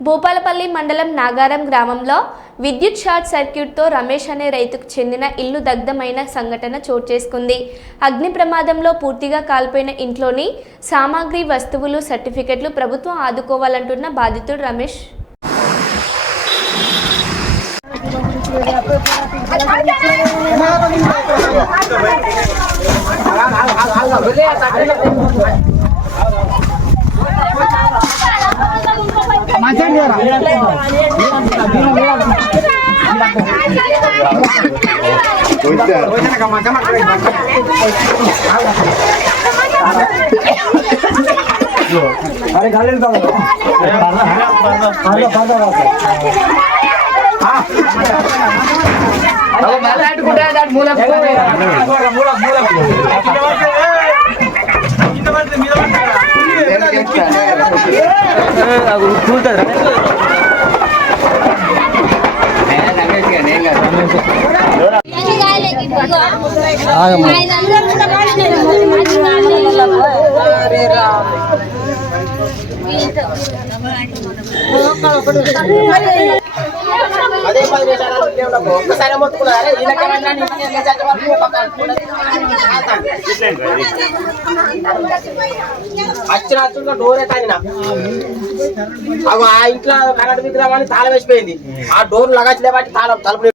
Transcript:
భూపాలపల్లి మండలం నాగారం గ్రామంలో విద్యుత్ షార్ట్ సర్క్యూట్తో రమేష్ అనే రైతుకు చెందిన ఇల్లు దగ్ధమైన సంఘటన చోటు చేసుకుంది అగ్ని ప్రమాదంలో పూర్తిగా కాల్పోయిన ఇంట్లోని సామాగ్రి వస్తువులు సర్టిఫికెట్లు ప్రభుత్వం ఆదుకోవాలంటున్న బాధితుడు రమేష్ আরে গালের দাও ಮೂಲ అదే పది నిమిషాలు ఒక్కసారి మొత్తుకున్నారే ఈ నీ పని ఎంత డోర్ ఎట్టాగిన అవి ఆ ఇంట్లో కరెంట్ విగ్రహం తాళం వేసిపోయింది. ఆ డోర్ లగచ్చులే బట్టి తాళం తలుపు